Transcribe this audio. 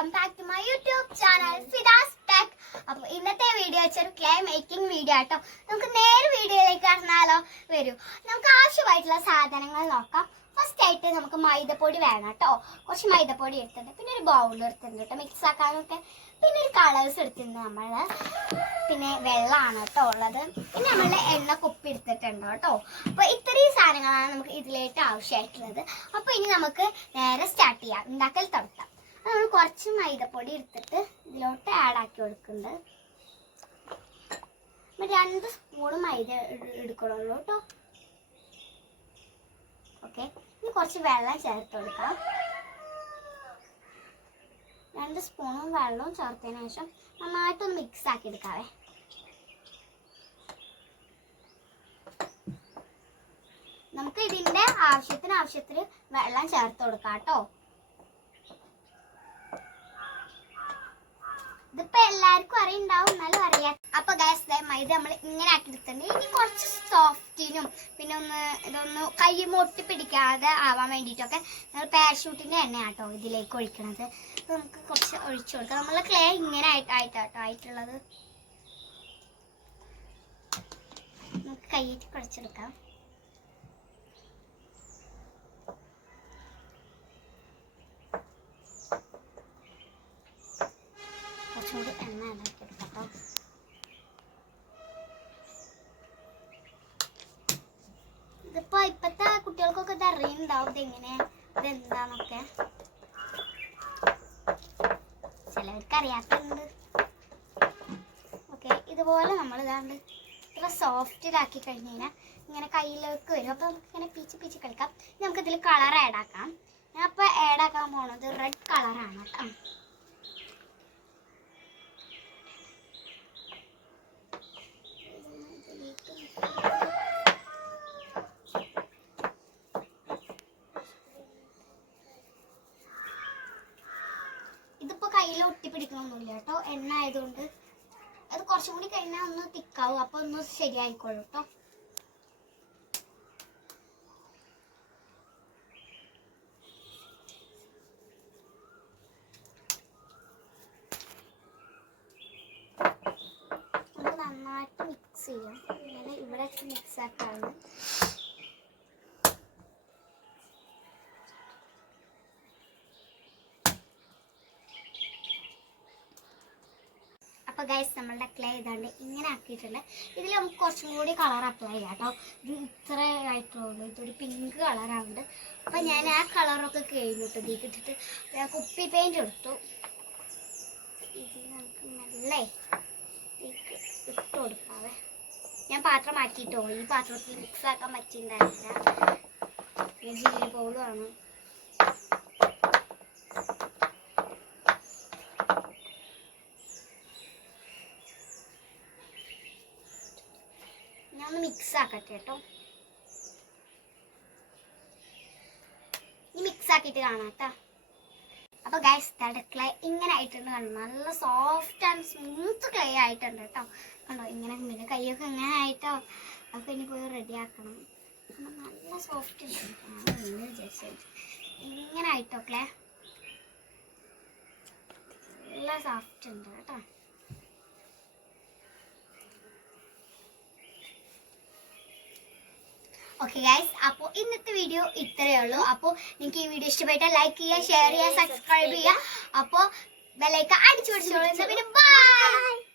Welcome back to my YouTube channel Fidas tech. അപ്പോൾ ഇന്നത്തെ video വെച്ചൊരു ക്ലേ മേക്കിംഗ് വീഡിയോ ആട്ടോ. നമുക്ക് നേരെ വീഡിയോയിലേക്ക് കടന്നാലോ? വരൂ, നമുക്ക് ആവശ്യമായിട്ടുള്ള സാധനങ്ങൾ നോക്കാം. ഫസ്റ്റ് ആയിട്ട് നമുക്ക് മൈദപ്പൊടി വേണം കേട്ടോ. കുറച്ച് മൈദപ്പൊടി എടുത്തിട്ടുണ്ട്, പിന്നെ ഒരു ബൗൾ എടുത്തിട്ടുണ്ട് കേട്ടോ മിക്സ് ആക്കാനൊക്കെ. പിന്നെ ഒരു കളേഴ്സ് എടുത്തിട്ടുണ്ട് നമ്മൾ, പിന്നെ വെള്ളമാണ് കേട്ടോ ഉള്ളത്. പിന്നെ നമ്മളുടെ എണ്ണ കുപ്പി എടുത്തിട്ടുണ്ട് കേട്ടോ. അപ്പോൾ ഇത്രയും സാധനങ്ങളാണ് നമുക്ക് ഇതിലേക്ക് ആവശ്യമായിട്ടുള്ളത്. അപ്പോൾ ഇനി നമുക്ക് നേരെ സ്റ്റാർട്ട് ചെയ്യാം, ഉണ്ടാക്കൽ തുടങ്ങാം. നമ്മൾ കുറച്ച് മൈദപ്പൊടി എടുത്തിട്ട് ഇതിലോട്ട് ആഡ് ആക്കി കൊടുക്കുന്നുണ്ട്. 2 സ്പൂൺ മൈദ എടുക്കണുള്ളൂ കേട്ടോ. ഓക്കെ, ഇനി കുറച്ച് വെള്ളം ചേർത്ത് കൊടുക്കാം. 2 സ്പൂണും വെള്ളവും ചേർത്തതിന് ശേഷം നന്നായിട്ടൊന്ന് മിക്സ് ആക്കി എടുക്കാവേ. നമുക്ക് ഇതിന്റെ ആവശ്യത്തിന് വെള്ളം ചേർത്ത് കൊടുക്കാം കേട്ടോ. ഇതിപ്പോ എല്ലാവർക്കും അറിയുണ്ടാവും, എന്നാലും അറിയാം. അപ്പൊ ഗൈസ്, മൈദ നമ്മൾ ഇങ്ങനെ ആക്കി എടുത്തിട്ടുണ്ട്. ഇനി കുറച്ച് സോഫ്റ്റിനും പിന്നെ ഇതൊന്ന് കൈ ഒട്ടി പിടിക്കാതെ ആവാൻ വേണ്ടിയിട്ടൊക്കെ നമ്മൾ പാരഷൂട്ടിന്റെ എണ്ണയാട്ടോ ഇതിലേക്ക് ഒഴിക്കണത്. നമുക്ക് കുറച്ച് ഒഴിച്ചു കൊടുക്കാം. നമ്മളെ ക്ലേ ഇങ്ങനെ ആയിട്ടുള്ളത് നമുക്ക് കൈയിട്ട് കുഴച്ചെടുക്കാം. കുറച്ചുകൂടി എണ്ണ ഉണ്ടാക്കിയെടുക്കാം. ഇതിപ്പോ ഇപ്പത്തെ കുട്ടികൾക്കൊക്കെ ഇത് അറിയുന്നുണ്ടാവും ഇതെന്താന്നൊക്കെ. ചിലവർക്ക് അറിയാത്തുണ്ട്. ഓക്കെ, ഇതുപോലെ നമ്മൾ ഇതാണ്ട് ഇത്ര സോഫ്റ്റ് ഇതാക്കി കഴിഞ്ഞ് കഴിഞ്ഞാൽ ഇങ്ങനെ കയ്യിലേക്ക് വരും. അപ്പോൾ നമുക്ക് ഇങ്ങനെ പീച്ച് കളിക്കാം. നമുക്കിതിൽ കളർ ആഡ് ആക്കാം. ഞാൻ അപ്പോൾ ആഡ് ആക്കാൻ പോണത് റെഡ് കളറാണ് കേട്ടോ. ഇതിപ്പോ കയ്യിൽ ഒട്ടിപ്പിടിക്കണമൊന്നുമില്ല കേട്ടോ, എണ്ണ ആയതുകൊണ്ട്. അത് കുറച്ചും കൂടി കഴിഞ്ഞാൽ ഒന്ന് തിക്കാവും, അപ്പൊ ഒന്ന് ശരിയായിക്കോളൂ കേട്ടോ. നമുക്ക് നന്നായിട്ട് മിക്സ് ചെയ്യാം. ഇങ്ങനെ ഇവിടെ മിക്സ് ആക്കാണ്. അപ്പോൾ ഗൈസ്, നമ്മളുടെ ക്ലേ ഇതാണ്ട് ഇങ്ങനെ ആക്കിയിട്ടുണ്ട്. ഇതിൽ നമുക്ക് കുറച്ചും കൂടി കളർ അപ്ലൈ ചെയ്യാം കേട്ടോ. ഇത് ഇത്ര ആയിട്ടുള്ളൂ, ഇതൊരു പിങ്ക് കളറാവുണ്ട്. അപ്പം ഞാൻ ആ കളറൊക്കെ കഴിഞ്ഞു കേട്ടോ. ഇതിലേക്ക് ഇട്ടിട്ട് കുപ്പി പെയിൻറ് എടുത്തു. ഇത് നമുക്ക് നല്ല ഇതിലേക്ക് ഇട്ട് കൊടുക്കാവേ. ഞാൻ പാത്രം മാറ്റിയിട്ടോ, ഈ പാത്രത്തിൽ മിക്സ് ആക്കാൻ പറ്റിയിട്ടുണ്ടായിരുന്നില്ല. ജില്ലി ബൗളുമാണ്. ഞാനൊന്ന് മിക്സ് ആക്കട്ടെ കേട്ടോ. ഈ മിക്സ് ആക്കിയിട്ട് കാണാം കേട്ടോ. അപ്പൊ ഗൈസ്, ക്ലേ ഇങ്ങനെ ആയിട്ടുണ്ട് കണ്ടോ. നല്ല സോഫ്റ്റ് ആൻഡ് സ്മൂത്ത് ക്ലേ ആയിട്ടുണ്ട് കേട്ടോ. കണ്ടോ, ഇങ്ങനെ പിന്നെ കൈയൊക്കെ ഇങ്ങനെ ആയിട്ടോ. അപ്പൊ ഇനി പോയി റെഡി ആക്കണം. നല്ല സോഫ്റ്റ് ഉണ്ട്. ഇങ്ങനെ ആയിട്ടോ ക്ലേ, നല്ല സോഫ്റ്റ് ഉണ്ട് കേട്ടോ. ഓക്കെ ഗൈസ്, അപ്പോൾ ഇന്നത്തെ വീഡിയോ ഇത്രയേ ഉള്ളൂ. അപ്പോൾ നിങ്ങൾക്ക് ഈ വീഡിയോ ഇഷ്ടപ്പെട്ടാൽ ലൈക്ക് ചെയ്യുക, ഷെയർ ചെയ്യുക, സബ്സ്ക്രൈബ് ചെയ്യുക. അപ്പോൾ ബെല്ലൈക്കൺ അടിച്ചു പിടിച്ചോളൂ. പിന്നെ ബൈ.